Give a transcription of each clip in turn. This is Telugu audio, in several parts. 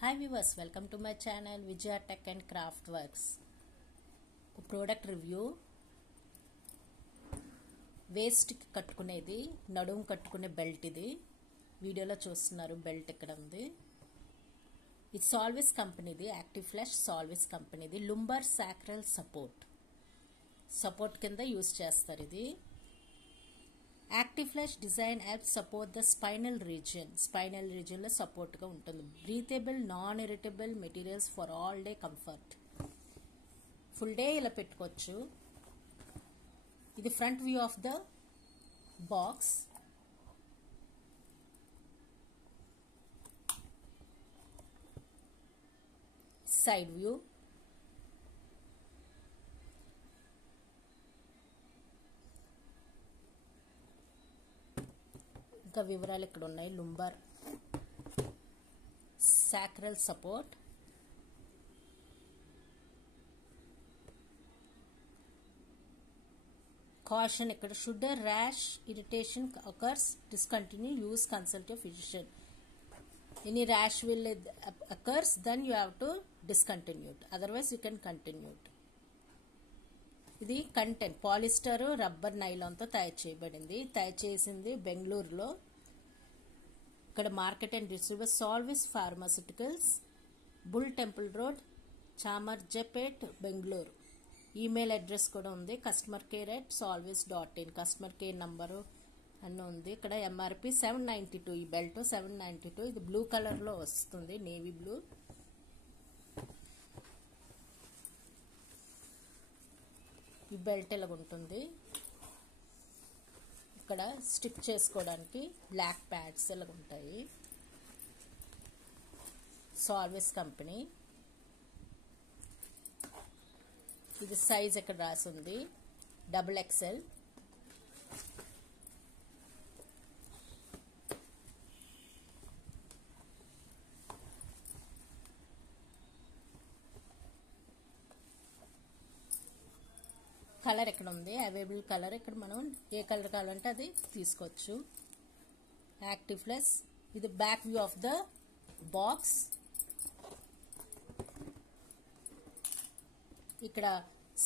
Hi viewers, welcome to my channel Vijaya Tech and Craft Works. Product review. Waist ki kattukunedi, nadum kattukune belt idi. Video lo chustunnaru belt ikkada undi. It's Solvis company di, Active Flash Solvis company di, lumbar sacral support. Support kinda use chestaru idi. Active Flash design helps support the spinal region. Spinal region lo support ga untundi. Breathable, non-irritable materials for all day comfort. Full day ila pettukochu. Idi front view of the box. Side view. ఇంకా వివరాలు ఇక్కడ ఉన్నాయి. లుంబర్ సాక్రల్ సపోర్ట్, కాషన్ ఇక్కడ should rash irritation occurs discontinue use consult your physician. Any rash will occurs then you have to discontinue it, otherwise you can continue it. ఇది కంటెంట్ పాలిస్టర్ రబ్బర్ నైలాన్తో తయారు చేయబడింది. తయారు చేసింది బెంగళూరులో. ఇక్కడ market and distributor Solvis pharmaceuticals, bull temple road, Chamarajpet, Bengaluru. Email address కూడా ఉంది. Customer care @solvis.in. Customer care number అన్నీ ఉంది. ఇక్కడ ఎంఆర్పి 792. ఈ బెల్ట్ 792. ఇది బ్లూ కలర్లో వస్తుంది, నేవీ బ్లూ. ఈ బెల్ట్ ఇలా ఉంటుంది. ఇక్కడ స్టిక్ చేసుకోవడానికి బ్లాక్ ప్యాడ్స్ ఇలా ఉంటాయి. సాల్విస్ కంపెనీ. ఇది సైజ్ ఇక్కడ రాసి ఉంది, XXL. కలర్ ఎక్కడ ఉంది, అవైలబుల్ కలర్. ఇక్కడ మనం ఏ కలర్ కావాలంటే అది తీసుకోవచ్చు. Active plus. ఇది back view of the box. ఇక్కడ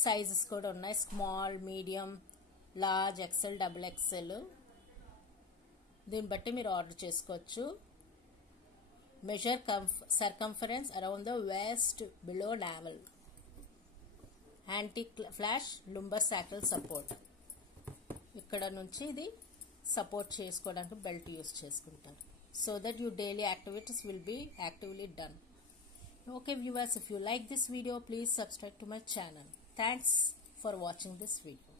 సైజెస్ కూడా ఉన్నాయి, small, medium, large, XL, XXL. దీన్ని బట్టి మీరు ఆర్డర్ చేసుకోవచ్చు. Measure circumference around the waist below navel. Anti flash lumbar sacral support. ఇక్కడ నుంచి ఇది సపోర్ట్ చేసుకోవడానికి బెల్ట్ యూస్ చేసుకుంటారు. So that your daily activities will be actively done. Okay viewers, if you like this video, please subscribe to my channel. Thanks for watching this video.